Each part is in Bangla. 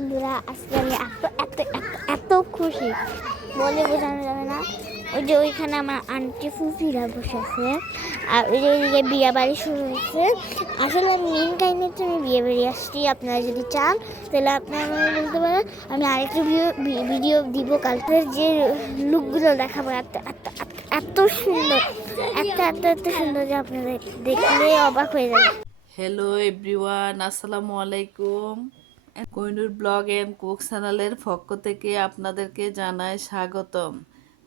বন্ধুরা, আজকে আমি এত এত এত এত খুশি বলে বোঝানো যাবে না। ওই যে ওইখানে আমার আন্টি ফুফিরা বসে আছে, আর ওই যে ওইদিকে বিয়ে বাড়ি শুরু হয়েছে। আসলে আমি মেন কাহিনীতে আমি বিয়ে বাড়ি আসছি। আপনারা যদি চান তাহলে আপনারা বলতে পারেন, আমি আরেকটা ভিডিও দিব কালকে। যে লুকগুলো দেখাবো এত এত এত সুন্দর, এত এত এত সুন্দর যে আপনাদের দেখলে অবাক হয়ে যাবে। হ্যালো এভরিওয়ান, আসসালামু আলাইকুম। কোহিনুর ব্লগ অ্যান্ড কুক চ্যানেলের পক্ষ থেকে আপনাদেরকে জানাই স্বাগতম।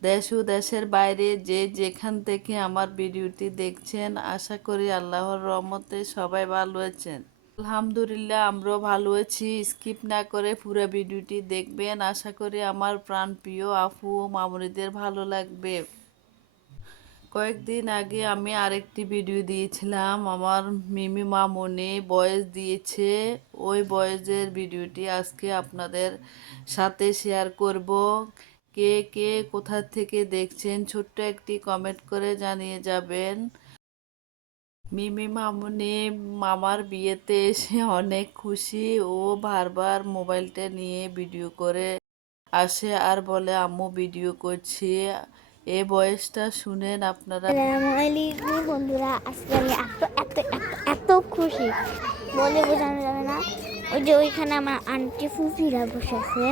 দেশ ও দেশের বাইরে যে যেখান থেকে আমার ভিডিওটি দেখছেন, আশা করি আল্লাহর রহমতে সবাই ভালো আছেন। আলহামদুলিল্লাহ, আমরাও ভালো আছি। স্কিপ না করে পুরো ভিডিওটি দেখবেন। আশা করি আমার প্রাণপ্রিয় আপু ও মামুনিদের ভালো লাগবে। কয়েকদিন আগে আমি আরেকটি ভিডিও দিয়েছিলাম, আমার মিমি মামনি ভয়েস দিয়েছে। ওই ভয়েসের ভিডিওটি আজকে আপনাদের সাথে শেয়ার করব। কে কে কোথা থেকে দেখছেন ছোট্ট একটি কমেন্ট করে জানিয়ে যাবেন। মিমি মামনি মামার বিয়েতে এসে অনেক খুশি। ও বারবার মোবাইলটা নিয়ে ভিডিও করে আসে আর বলে আম্মু ভিডিও করছি। এই বয়সটা শুনেন আপনারা। আসসালামু আলাইকুম বন্ধুরা, আজকে আমি এত এত এত এত খুশি বলে বোঝানো যাবে না। ওই যে ওইখানে আমার আন্টি ফুফিরা বসে আছে,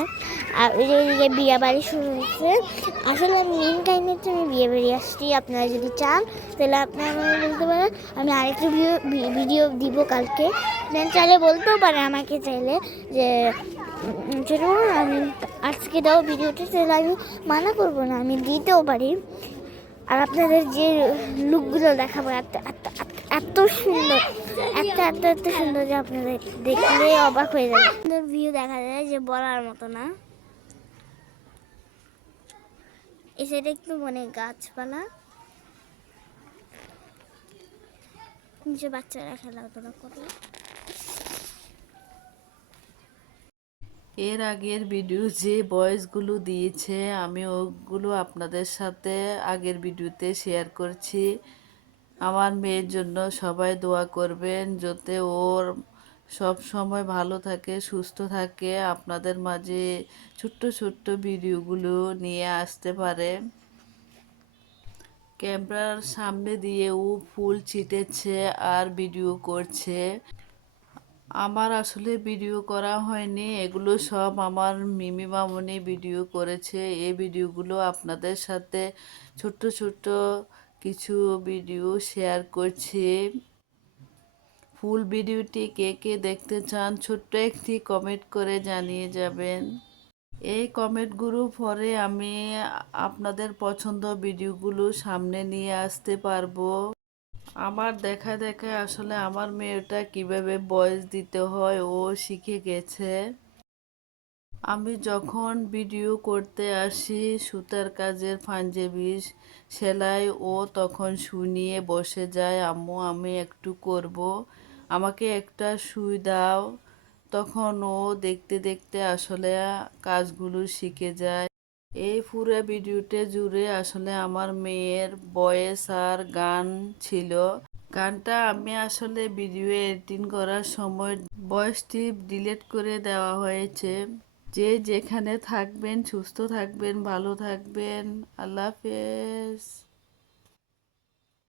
আর ওই যে ওইদিকে বিয়ে বাড়ি শুরু হয়েছে। আসলে আমি মেন কাহিনীতে আমি বিয়ে বাড়ি আসছি। আপনারা যদি চান তাহলে আপনারা বলতে পারেন, আমি আরেকটা ভিডিও দিব কালকে। দেন চাইলে বলতেও পারে আমাকে, চাইলে যে ছোটো আমি আজকে দাও ভিডিওটা, তাহলে আমি মানা করবো না, আমি দিতেও পারি। আর আপনাদের যে লুকগুলো দেখাবো এত এত এত সুন্দর, এত এত এত সুন্দর যে আপনাদের দেখলে অবাক হয়ে যাবে। সুন্দর ভিউ দেখা যায় যে বলার মতো না। এই সাইডে একটু মানে গাছপালা, নিচে বাচ্চারা খেলাধুলা করে। এর আগের ভিডিও যে ভয়েসগুলো দিয়েছে আমি ওগুলো আপনাদের সাথে আগের ভিডিওতে শেয়ার করছি। আমার মেয়ের জন্য সবাই দোয়া করবেন, যাতে ওর সব সময় ভালো থাকে, সুস্থ থাকে, আপনাদের মাঝে ছোট্ট ছোট্ট ভিডিওগুলো নিয়ে আসতে পারে। ক্যামেরার সামনে দিয়ে ও ফুল ছিটেছে আর ভিডিও করছে। আমার আসলে ভিডিও করা হয়নি, এগুলো সব আমার মিমি মামনি ভিডিও করেছে। এই ভিডিওগুলো আপনাদের সাথে ছোট্ট ছোট্ট কিছু ভিডিও শেয়ার করছি। ফুল ভিডিওটি কে কে দেখতে চান ছোট্ট একটি কমেন্ট করে জানিয়ে যাবেন। এই কমেন্টগুলো পরে আমি আপনাদের পছন্দ ভিডিওগুলো সামনে নিয়ে আসতে পারবো। আমার দেখা দেখা আসলে আমার মেয়েটা কিভাবে ভয়েস দিতে হয় ও শিখে গেছে। আমি যখন ভিডিও করতে আসি সুতার কাজের পাঞ্জাবি সেলাই, ও তখন শুনিয়ে বসে যায়, আম্মু আমি একটু করব, আমাকে একটা সুই দাও। তখন ও দেখতে দেখতে আসলে কাজগুলো শিখে যায়। এই পুরো ভিডিওতে জুড়ে আসলে আমার মেয়ের ভয়েস আর গান ছিল। গানটা আমি আসলে ভিডিও এডিটিং করার সময় ভয়েসটি ডিলিট করে দেওয়া হয়েছে। যে যেখানে থাকবেন সুস্থ থাকবেন, ভালো থাকবেন। আল্লাহ হাফেজ।